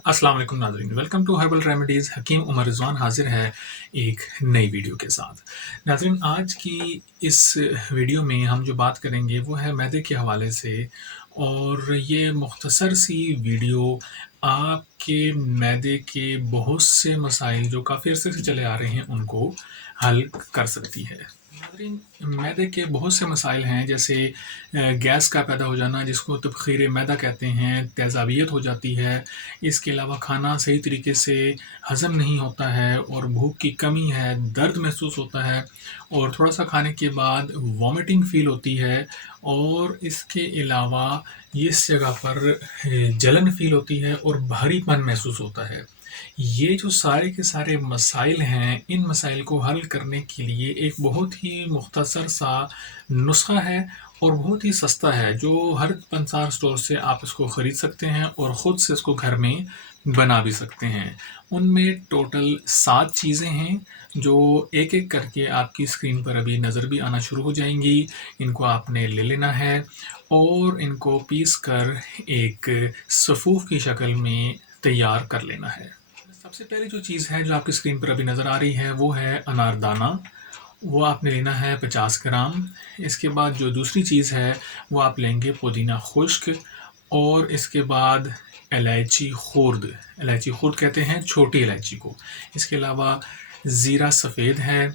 अस्सलाम वालेकुम नाज़रीन, वेलकम टू हर्बल रेमेडीज़। हकीम उमर रिज़वान हाज़िर है एक नई वीडियो के साथ। नाज़रीन, आज की इस वीडियो में हम जो बात करेंगे वो है मैदे के हवाले से, और ये मुख्तसर सी वीडियो आपके मैदे के बहुत से मसाइल जो काफ़ी अरसे से चले आ रहे हैं उनको हल कर सकती है। नाज़रीन, मैदे के बहुत से मसाइल हैं, जैसे गैस का पैदा हो जाना जिसको तबख़ीर मैदा कहते हैं, तेज़ाबियत हो जाती है। इसके अलावा खाना सही तरीके से हज़म नहीं होता है और भूख की कमी है, दर्द महसूस होता है और थोड़ा-सा खाने के बाद वॉमिटिंग फ़ील होती है, और इसके अलावा इस जगह पर जलन फ़ील होती है और भारीपन महसूस होता है। ये जो सारे के सारे मसाइल हैं, इन मसाइल को हल करने के लिए एक बहुत ही मुख्तसर सा नुस्ख़ा है और बहुत ही सस्ता है, जो हर पंसार स्टोर से आप इसको ख़रीद सकते हैं और ख़ुद से इसको घर में बना भी सकते हैं। उनमें टोटल 7 चीज़ें हैं, जो एक-एक करके आपकी स्क्रीन पर अभी नज़र भी आना शुरू हो जाएँगी। इनको आपने ले लेना है और इनको पीस कर एक सफ़ूफ़ की शक्ल में तैयार कर लेना है। सबसे पहली जो चीज़ है जो आपकी स्क्रीन पर अभी नज़र आ रही है वो है अनारदाना। वो आपने लेना है 50 ग्राम। इसके बाद जो दूसरी चीज़ है वो आप लेंगे पुदीना खुश्क, और इसके बाद इलायची खुर्द। इलायची खुर्द कहते हैं छोटी इलायची को। इसके अलावा ज़ीरा सफ़ेद है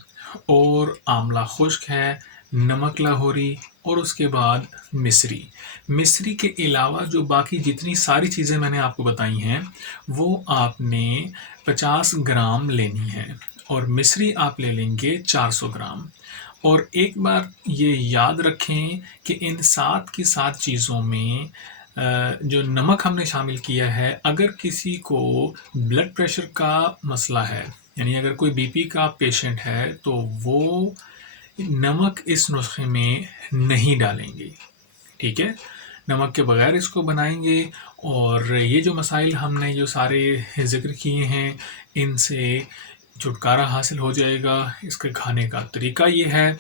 और आंवला खुश्क है, नमक लाहौरी, और उसके बाद मिश्री। मिश्री के अलावा जो बाकी जितनी सारी चीज़ें मैंने आपको बताई हैं वो आपने 50 ग्राम लेनी है, और मिश्री आप ले लेंगे 400 ग्राम। और एक बार ये याद रखें कि इन 7 की 7 चीज़ों में जो नमक हमने शामिल किया है, अगर किसी को ब्लड प्रेशर का मसला है, यानी अगर कोई बीपी का पेशेंट है, तो वो नमक इस नुस्खे में नहीं डालेंगे, ठीक है? नमक के बगैर इसको बनाएंगे, और ये जो मसाइल हमने जो सारे ज़िक्र किए हैं, इनसे छुटकारा हासिल हो जाएगा। इसके खाने का तरीका ये है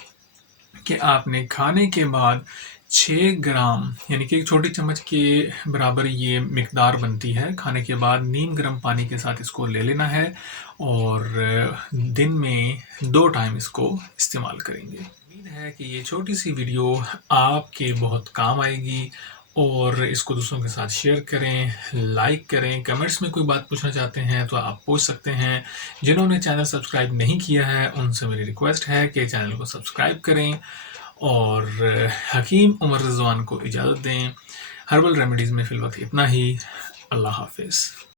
कि आपने खाने के बाद 6 ग्राम, यानी कि एक छोटी चम्मच के बराबर ये मिकदार बनती है, खाने के बाद नीम गर्म पानी के साथ इसको ले लेना है, और दिन में 2 टाइम इसको इस्तेमाल करेंगे। उम्मीद है कि ये छोटी सी वीडियो आपके बहुत काम आएगी, और इसको दूसरों के साथ शेयर करें, लाइक करें। कमेंट्स में कोई बात पूछना चाहते हैं तो आप पूछ सकते हैं। जिन्होंने चैनल सब्सक्राइब नहीं किया है उनसे मेरी रिक्वेस्ट है कि चैनल को सब्सक्राइब करें, और हकीम उमर रिज़वान को इजाज़त दें। हर्बल रेमेडीज़ में फ़िलवक़्त इतना ही। अल्लाह हाफ़िज़।